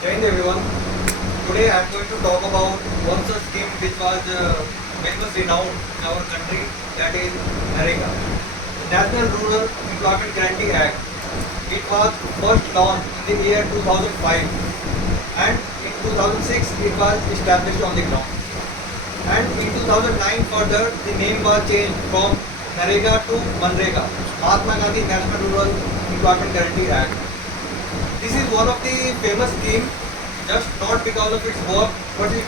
Jai Hind everyone. Today I am going to talk about one such scheme which was very much renowned in our country, that is NREGA, National Rural Employment Guarantee Act. It was first launched in the year 2005 and in 2006 it was established on the ground. And in 2009 further the name was changed from NREGA to MNREGA, Mahatma Gandhi National Rural Employment Guarantee Act. This is one of the famous schemes, just not because of its work, but it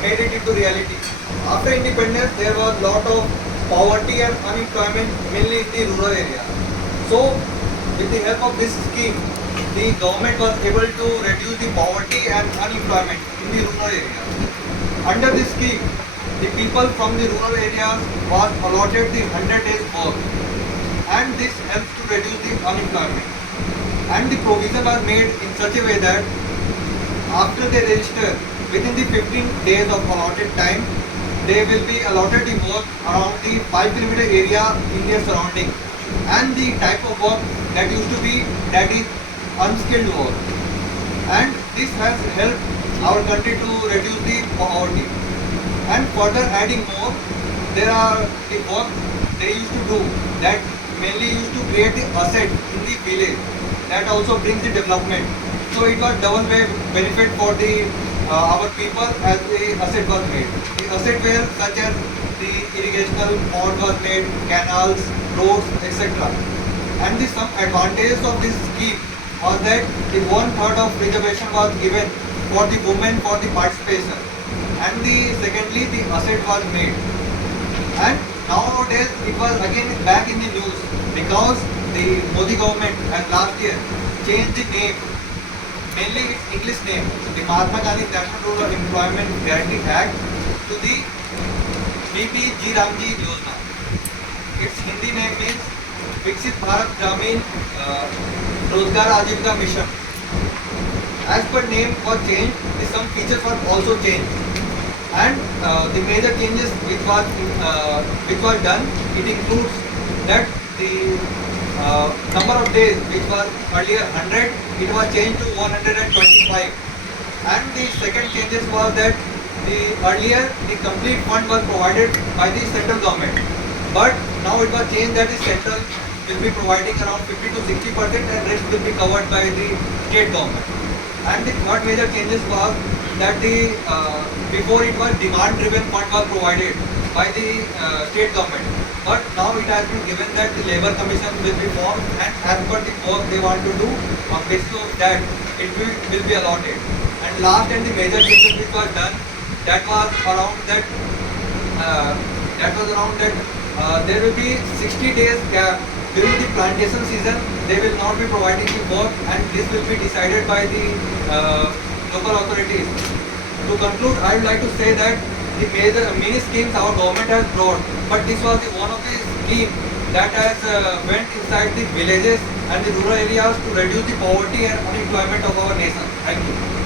made it into reality. After independence, there was lot of poverty and unemployment, mainly in the rural area. So, with the help of this scheme, the government was able to reduce the poverty and unemployment in the rural area. Under this scheme, the people from the rural areas was allotted the 100 days work, and this helps to reduce the unemployment. And the provision are made in such a way that after they register, within the 15 days of allotted time, they will be allotted the work around the 5 km area in their surrounding, and the type of work that used to be, that is unskilled work. And this has helped our country to reduce the poverty. And further adding more, there are the work they used to do that mainly used to create the asset in the village, that also brings the development. So it was double way benefit for the our people as the asset was made. The asset were such as the irrigational pond was made, canals, roads, etc. And the some advantages of this scheme was that the 1/3 of reservation was given for the women for the participation, and the secondly the asset was made. And nowadays it was again back in the news because the Modi government has last year changed the name, mainly its English name, the Mahatma Gandhi National Rural Employment Guarantee Act, to the BPG Ramji Yojana. Its Hindi name means Viksit Bharat Gramin Rozgar Ajivika Mission. As per name was changed, some features were also changed. And the major changes which was done, it includes that the number of days which was earlier 100, it was changed to 125. And the second changes was that the earlier the complete fund was provided by the central government, but now it was changed that the central will be providing around 50 to 60% and rest will be covered by the state government. And the third major changes was that the before it was demand driven fund was provided by the state government, but now it has been given that the labor commission will be formed, and as per the work they want to do, on basis of that it will be allotted. And last and the major changes which was done, that was around that there will be 60 days gap during the plantation season. They will not be providing the work, and this will be decided by the local authorities. To conclude, I would like to say that the many schemes our government has brought, but this was the one of the scheme that has went inside the villages and the rural areas to reduce the poverty and unemployment of our nation. Thank you.